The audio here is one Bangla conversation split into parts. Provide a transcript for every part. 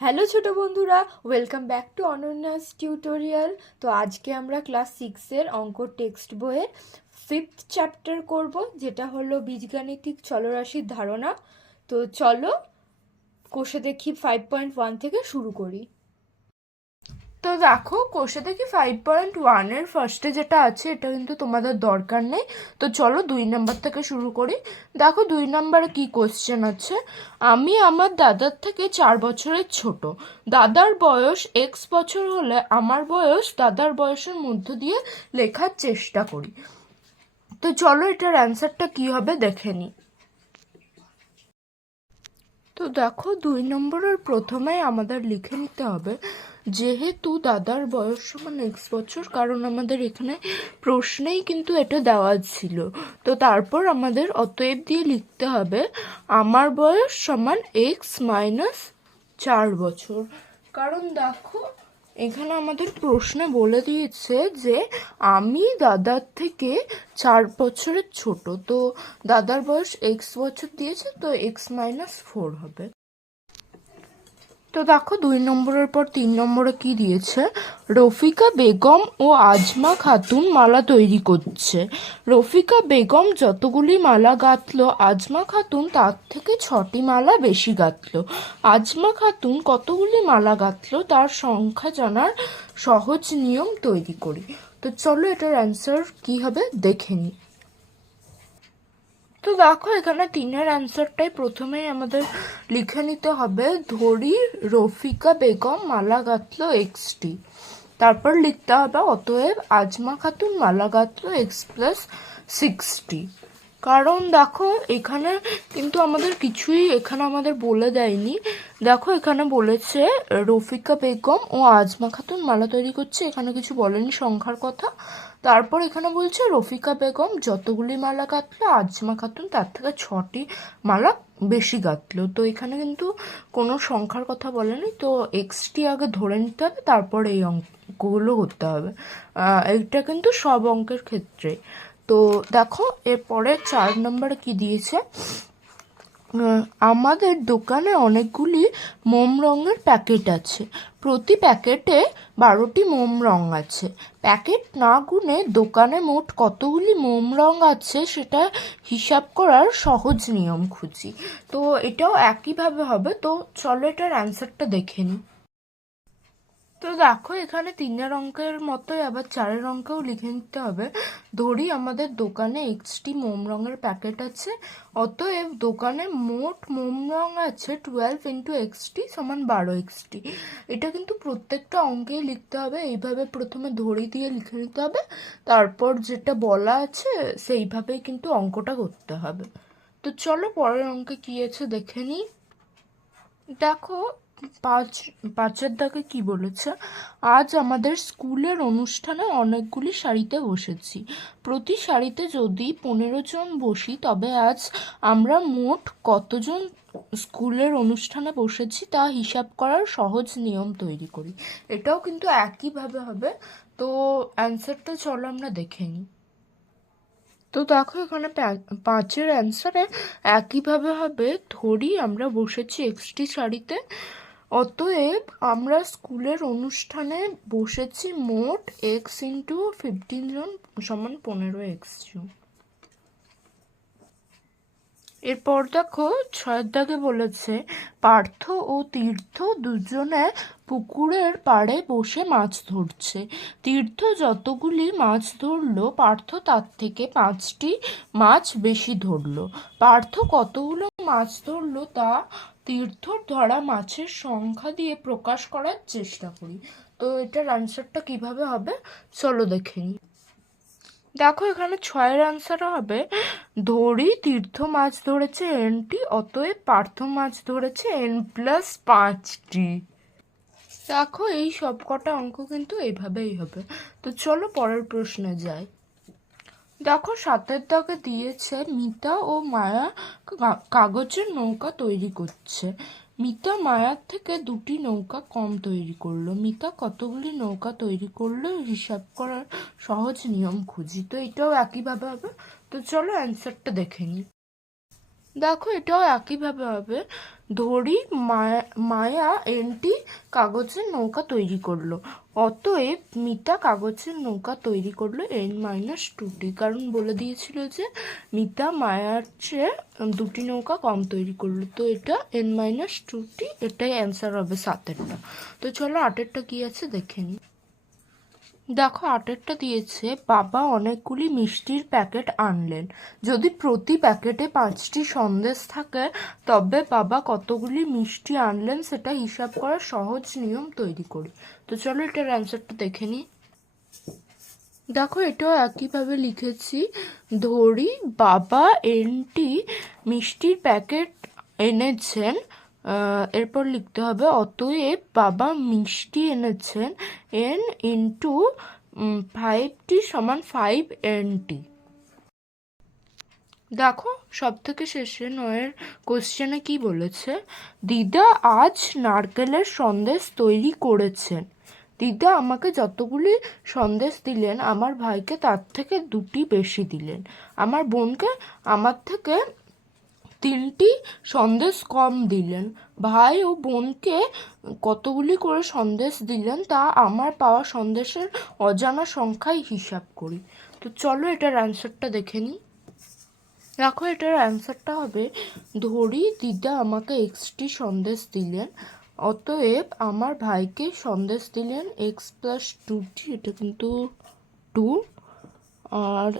হ্যালো ছোট বন্ধুরা ওয়েলকাম ব্যাক টু অনন্যাস টিউটোরিয়াল তো আজকে আমরা ক্লাস সিক্সের অঙ্ক টেক্সট বইয়ের ফিফথ চ্যাপ্টার করব, যেটা হলো বীজগাণিতিক চলরাশির ধারণা। তো চলো কোষে দেখি ফাইভ পয়েন্ট ওয়ান থেকে শুরু করি। তো দেখো কোষে দেখি ফাইভ পয়েন্ট ওয়ানের ফার্স্টে যেটা আছে, এটা কিন্তু তোমাদের দরকার নেই। তো চলো দুই নাম্বার থেকে শুরু করি। দেখো দুই নাম্বারে কি কোশ্চেন আছে? আমি আমার দাদার থেকে চার বছরের ছোট। দাদার বয়স এক্স বছর হলে আমার বয়স দাদার বয়সের মধ্য দিয়ে লেখার চেষ্টা করি। তো চলো এটার অ্যান্সারটা কি হবে দেখে নিই তো দেখো দুই নম্বরের প্রথমে আমাদের লিখে নিতে হবে। যেহেতু দাদার বয়স সমান এক্স বছর, কারণ আমাদের এখানে প্রশ্নেই কিন্তু এটা দেওয়া ছিল। তো তারপর আমাদের অতএব দিয়ে লিখতে হবে, আমার বয়স সমান এক্স মাইনাস চার বছর। কারণ দেখো, এখানে আমাদের প্রশ্নে বলে দিয়েছে যে আমি দাদার থেকে চার বছরের ছোট, তো দাদার বয়স এক্স বছর দিয়েছে, তো এক্স মাইনাস ফোর হবে। তো দেখো দুই নম্বরের পর তিন নম্বরে কি দিয়েছে? রফিকা বেগম ও আজমা খাতুন মালা তৈরি করছে। রফিকা বেগম যতগুলি মালা গাঁথলো, আজমা খাতুন তার থেকে ছটি মালা বেশি গাঁথলো। আজমা খাতুন কতগুলি মালা গাঁথলো তার সংখ্যা জানার সহজ নিয়ম তৈরি করি। তো চলো এটার অ্যান্সার কি হবে? দেখে নিই তো দেখো, এখানে তিনের অ্যান্সারটাই প্রথমেই আমাদের লিখে নিতে হবে। ধরি রফিকা বেগম, মালা গাঁথলো এক্সটি। তারপর লিখতে হবে, অতএব আজমা খাতুন, মালা গাঁথলো এক্স প্লাস সিক্সটি। কারণ দেখো, এখানে কিন্তু আমাদের কিছুই এখানে আমাদের বলে দেয়নি। দেখো, এখানে বলেছে, রফিকা বেগম ও আজমা খাতুন মালা তৈরি করছে, এখানে কিছু বলেনি, সংখ্যার কথা। তারপর এখানে বলছে, রফিকা বেগম যতগুলি মালা গাঁথলো, আজমা খাতুন তার থেকে ছটি মালা বেশি গাঁথলো। তো এখানে কিন্তু কোনো সংখ্যার কথা বলেনি। তো এক্সটি আগে ধরে নিতে হবে, তারপর এই অঙ্কগুলো করতে হবে। এইটা কিন্তু সব অঙ্কের ক্ষেত্রে। তো দেখো, এরপরে চার নম্বরে কি দিয়েছে? আমাদের দোকানে অনেকগুলি মোম রঙের প্যাকেট আছে। প্রতি প্যাকেটে বারোটি মোম রং আছে। প্যাকেট না গুনে দোকানে মোট কতগুলি মোম রং আছে সেটা হিসাব করার সহজ নিয়ম খুঁজি। তো এটাও একইভাবে হবে। তো চলো এটার অ্যান্সারটা দেখে নিই। তো দেখো, এখানে তিনের অঙ্কের মতোই, আবার চারের অঙ্কেও লিখে নিতে হবে। ধরি আমাদের দোকানে এক্সটি মোম রঙের প্যাকেট আছে, অতএব দোকানে মোট মোম রং আছে টুয়েলভ ইন্টু এক্সটি সমান বারো এক্সটি এটা কিন্তু প্রত্যেকটা অঙ্কেই লিখতে হবে, এইভাবে প্রথমে ধরি দিয়ে লিখে নিতে হবে, তারপর যেটা বলা আছে সেইভাবেই কিন্তু অঙ্কটা করতে হবে। তো চলো পরের অঙ্কে কি আছে দেখে নিই। দেখো, পাঁচ, পাঁচের দাকে কি বলেছে? আজ আমাদের স্কুলের অনুষ্ঠানে অনেকগুলি শাড়িতে বসেছি। প্রতি শাড়িতে যদি পনেরো জন বসি, তবে আজ আমরা মোট কতজন স্কুলের অনুষ্ঠানে বসেছি তা হিসাব করার সহজ নিয়ম তৈরি করি। এটাও কিন্তু একইভাবে হবে। তো অ্যান্সারটা চলো আমরা দেখে নিই। তো দেখো এখানে পাঁচের অ্যান্সারে একইভাবে হবে, ধরি আমরা বসেছি এক্সটি শাড়িতে অতএব আমরা স্কুলের অনুষ্ঠানে বসেছি মোট এক্স ইন্টু ফিফটিন জন সমান পনেরো এক্স জন এরপর দেখো ছয়ের দাগে বলেছে, পার্থ ও তীর্থ দুজনে পুকুরের পাড়ে বসে মাছ ধরছে। তীর্থ যতগুলি মাছ ধরলো, পার্থ তার থেকে পাঁচটি মাছ বেশি ধরলো। পার্থ কতগুলো মাছ ধরলো তা তীর্থর ধরা মাছের সংখ্যা দিয়ে প্রকাশ করার চেষ্টা করি। তো এটার অ্যান্সারটা কীভাবে হবে? চলো দেখে নিই। দেখো, এখানে ছয়ের অ্যান্সার হবে। ধরি তীর্থ মাছ ধরেছে এনটি, অতএব পার্থ মাছ ধরেছে এন প্লাস পাঁচটি। দেখো, এই সব কটা অঙ্ক কিন্তু এইভাবেই হবে। তো চলো পরের প্রশ্নে যাই। দেখো, সাতের দাগে দিয়েছে মিতা ও মায়া কাগজের নৌকা তৈরি করছে। মিতা মায়ার থেকে দুটি নৌকা কম তৈরি করল। মিতা কতগুলি নৌকা তৈরি করল হিসাব করার সহজ নিয়ম খুঁজি। তো এটাও একইভাবে হবে। তো চলো অ্যান্সারটা দেখে নিই। দেখো, এটাও একইভাবে হবে। ধরি মায়া এনটি কাগজের নৌকা তৈরি করল। অতএব মিতা কাগজের নৌকা তৈরি করল এন মাইনাস টুটি। কারণ বলে দিয়েছিল যে, মিতা মায়ার চেয়ে দুটি নৌকা কম তৈরি করল। তো এটা এন মাইনাস টুটি, এটাই অ্যান্সার হবে সাতেরটা। তো চলো আটেরটা কি আছে দেখে নিই দেখো আটেরটা দিয়েছে, বাবা অনেকগুলি মিষ্টির প্যাকেট আনলেন। যদি প্রতি প্যাকেটে পাঁচটি সন্দেশ থাকে, তবে বাবা কতগুলি মিষ্টি আনলেন সেটা হিসাব করার সহজ নিয়ম তৈরি করি। তো চলো এটার অ্যান্সারটা দেখে নিই। দেখো, এটাও একইভাবে লিখেছি, ধরি, বাবা এনটি মিষ্টির প্যাকেট এনেছেন এরপর লিখতে হবে, অতএব বাবা মিষ্টি এনেছেন এন ইন্টু ফাইভটি সমান ফাইভ এন টি দেখো সব থেকে শেষে নয়ের কোশ্চেনে কি বলেছে? দিদা আজ নারকেলের সন্দেশ তৈরি করেছেন। দিদা আমাকে যতগুলি সন্দেশ দিলেন, আমার ভাইকে তার থেকে দুটি বেশি দিলেন। আমার বোনকে, আমার থেকে তিনটি সন্দেশ কম দিলেন। ভাই ও বোনকে কতগুলি করে সন্দেশ দিলেন তা আমার পাওয়া সন্দেশের অজানা সংখ্যায় হিসাব করি। তো চলো এটার অ্যান্সারটা দেখে নিই। দেখো এটার অ্যান্সারটা হবে, ধরি দিদা আমাকে এক্সটি সন্দেশ দিলেন, অতএব আমার ভাইকে সন্দেশ দিলেন এক্স প্লাস টুটি এটা কিন্তু টু আর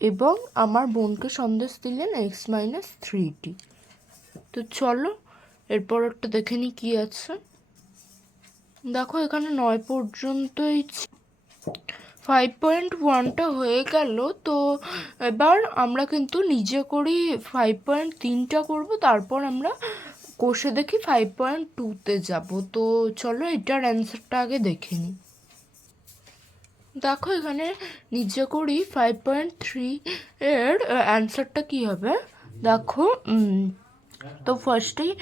এবং আমার বোনকে সন্দেশ দিলেন এক্স মাইনাস থ্রিটি। তো চলো, এরপর একটা দেখে নিই কী আছে। দেখো, এখানে নয় পর্যন্তই ফাইভ পয়েন্ট ওয়ানটা হয়ে গেল। তো এবার আমরা কিন্তু নিজে করি ফাইভ পয়েন্ট তিনটা করব, তারপর আমরা কোষে দেখি ফাইভ পয়েন্ট টুতে যাব। তো চলো, এটার অ্যান্সারটা আগে দেখে নিই। দেখো, এখানে নিজে করি ফাইভ পয়েন্ট থ্রি এর অ্যান্সারটা কী হবে? দেখো তো ফার্স্টেই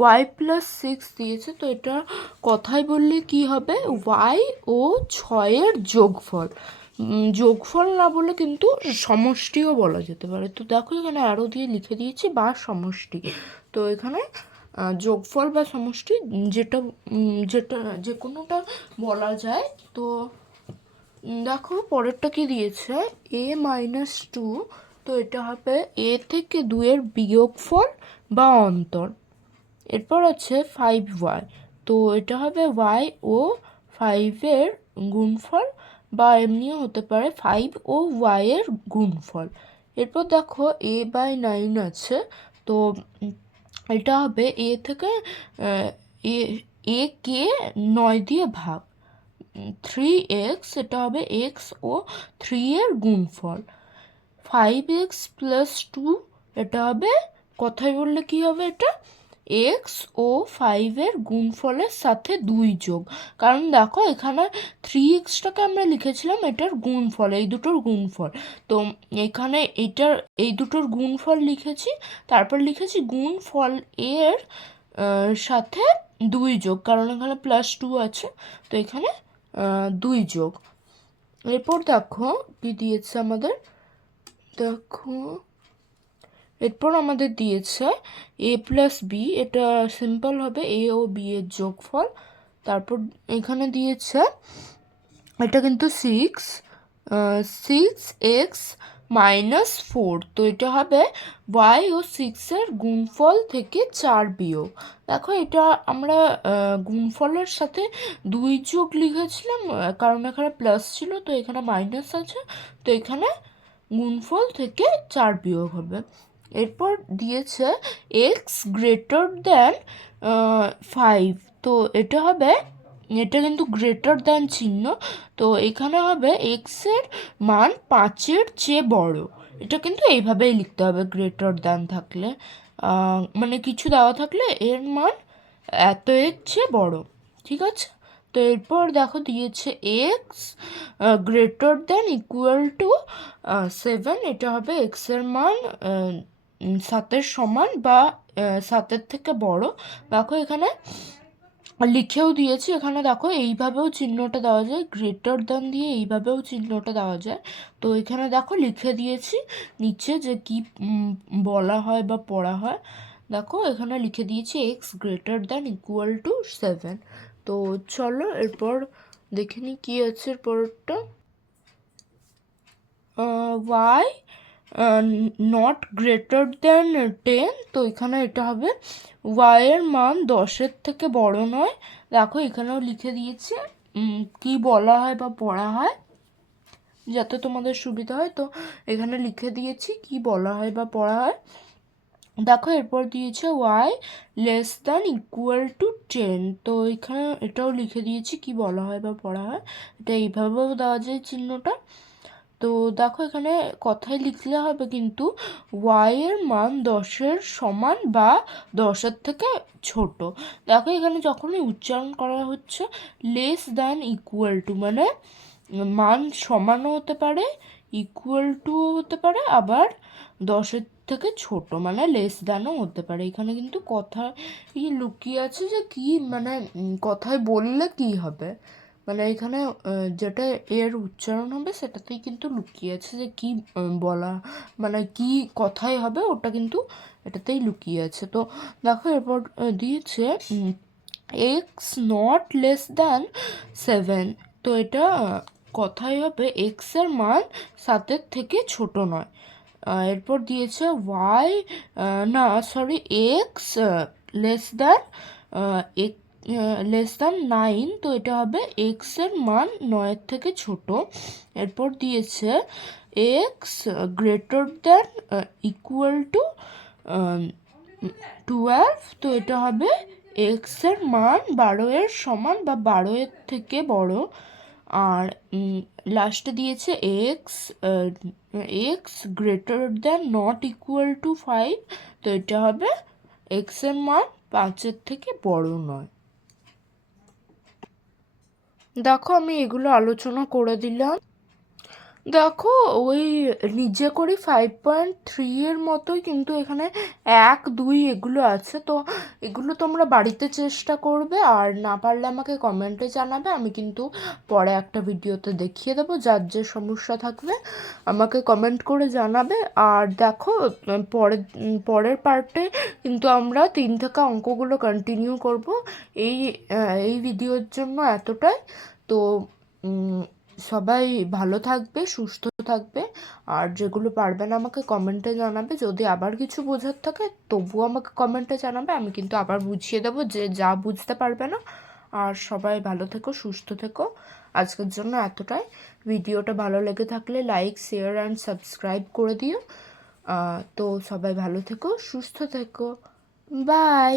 ওয়াই প্লাস সিক্স দিয়েছে, তো এটা কথায় বললে কি হবে? ওয়াই ও ছয়ের যোগফল। যোগফল না বলে কিন্তু সমষ্টিও বলা যেতে পারে। তো দেখো, এখানে আরও দিয়ে লিখে দিয়েছি, বা সমষ্টি। তো এখানে যোগফল বা সমষ্টি যেটা যেটা যে কোনোটা বলা যায়, তো দেখো, পরেরটা কি দিয়েছে? এ মাইনাস টু তো এটা হবে এ থেকে দুয়ের বিয়োগফল বা অন্তর। এরপর আছে ফাইভ ওয়াই তো এটা হবে ওয়াই ও ফাইভের গুণফল বা এমনিও হতে পারে ফাইভ ও ওয়াইয়ের গুণফল। এরপর দেখো এ বাই নাইন আছে, তো এটা হবে এ থেকে এ এ কে নয় দিয়ে ভাগ। থ্রি এক্স এটা হবে এক্স ও থ্রি এর গুণফল। ফাইভ এক্স প্লাস টু এটা হবে, কথায় বললে কি হবে এটা? এক্স ও ফাইভের গুণফলের সাথে দুই যোগ। কারণ দেখো, এখানে থ্রি এক্সটাকে আমরা লিখেছিলাম, এটার গুণফল, এই দুটোর গুণফল। তো এখানে এটার, এই দুটোর গুণফল লিখেছি, তারপর লিখেছি গুণফল এর সাথে দুই যোগ। কারণ এখানে প্লাস টু আছে, তো এখানে দুই যোগ। এরপর দেখো, কি দিয়েছে আমাদের? দেখো, এরপর আমাদের দিয়েছে এ প্লাস বি এটা সিম্পল হবে এ ও বি এর যোগফল। তারপর এখানে দিয়েছে, এটা কিন্তু six six x minus four, তো এটা হবে ওয়াই ও সিক্সের গুণফল থেকে চার বিয়োগ। দেখো এটা আমরা গুণফলের সাথে দুই যোগ লিখেছিলাম কারণ এখানে প্লাস ছিল, তো এখানে মাইনাস আছে, তো এখানে গুণফল থেকে চার বিয়োগ হবে। এরপর দিয়েছে এক্স গ্রেটার দ্যান ফাইভ তো এটা হবে এটা কিন্তু গ্রেটার দ্যান চিহ্ন। তো এখানে হবে এক্সের মান পাঁচের চেয়ে বড়। এটা কিন্তু এইভাবেই লিখতে হবে গ্রেটার দ্যান থাকলে। মানে কিছু দেওয়া থাকলে এর মান এত এর চেয়ে বড়। ঠিক আছে? তো এরপর দেখো দিয়েছে x greater than equal to seven এটা হবে এক্সের মান সাতের সমান বা সাতের থেকে বড়। দেখো এখানে লিখেও দিয়েছি, এখানে দেখো এইভাবেও চিহ্নটা দেওয়া যায় গ্রেটার দ্যান দিয়ে এইভাবেও চিহ্নটা দেওয়া যায়। তো এখানে দেখো লিখে দিয়েছি, নিচে যে কি বলা হয় বা পড়া হয়, দেখো এখানে লিখে দিয়েছি x greater than equal to seven তো চলো এরপর দেখে নিই কী আছে এরপরটা। Y not greater than ten তো এখানে এটা হবে। ওয়াইয়ের মান দশের থেকে বড় নয়। দেখো, এখানেও লিখে দিয়েছে কি বলা হয় বা পড়া হয়, যাতে তোমাদের সুবিধা হয়। তো এখানে লিখে দিয়েছি, কি বলা হয় বা পড়া হয়। দেখো, এরপর দিয়েছে y less than equal to ten তো এখানে এটাও লিখে দিয়েছি, কি বলা হয় বা পড়া হয়। এটা এইভাবেও দেওয়া যায় চিহ্নটা। তো দেখো এখানে কথায় লিখলে হবে কিন্তু ওয়াইয়ের মান দশের সমান বা দশের থেকে ছোট। দেখো এখানে যখনই উচ্চারণ করা হচ্ছে লেস দ্যান ইকুয়াল টু মানে মান সমানও হতে পারে ইকুয়াল টুও হতে পারে, আবার দশের থেকে ছোট মানে লেস দ্যানও হতে পারে। এখানে কিন্তু কথায় লুকিয়ে আছে যে কি মানে কথায় বললে কি হবে? মানে এখানে যেটা এর উচ্চারণ হবে সেটাতেই কিন্তু লুকিয়ে আছে যে কি বলা মানে কি কথায় হবে ওটা কিন্তু এটাতেই লুকিয়ে আছে। তো দেখো এরপর দিয়েছে x not less than seven তো এটা কথাই হবে এক্সের মান সাতের থেকে ছোট নয়। এরপর দিয়েছে ওয়াই না সরি এক্স লেস দ্যান এক লেস দ্যান নাইন তো এটা হবে এক্সের মান নয়ের থেকে ছোট। এরপর দিয়েছে x greater than equal to twelve তো এটা হবে এক্সের মান বারো এর সমান বা বারো এর থেকে বড়। আর লাস্টে দিয়েছে x x greater than not equal to five তো এটা হবে এক্সের মান পাঁচের থেকে বড় নয়। দেখো আমি এগুলো আলোচনা করে দিলাম। দেখো, ওই নিজে করি ফাইভ পয়েন্ট থ্রি এর মতোই কিন্তু এখানে এক, দুই এগুলো আছে। তো এগুলো তোমরা বাড়িতে চেষ্টা করবে আর না পারলে আমাকে কমেন্টে জানাবে। আমি কিন্তু পরে একটা ভিডিওতে দেখিয়ে দেবো। যার যে সমস্যা থাকবে, আমাকে কমেন্ট করে জানাবে। আর দেখো পরের পরের পার্টে কিন্তু আমরা তিন থেকে অঙ্কগুলো কন্টিনিউ করব। এই এই ভিডিওর জন্য এতটাই। তো সবাই ভালো থাকবে, সুস্থ থাকবে। আর যেগুলো পারবে না আমাকে কমেন্টে জানাবে, যদি আবার কিছু বোঝার থাকে, তবুও আমাকে কমেন্টে জানাবে। আমি কিন্তু আবার বুঝিয়ে দেবো যে যা বুঝতে পারবে না। আর সবাই ভালো থেকো, সুস্থ থেকো। আজকের জন্য এতটাই। ভিডিওটা ভালো লেগে থাকলে লাইক শেয়ার অ্যান্ড সাবস্ক্রাইব করে দিও। তো সবাই ভালো থেকো, সুস্থ থেকো। বাই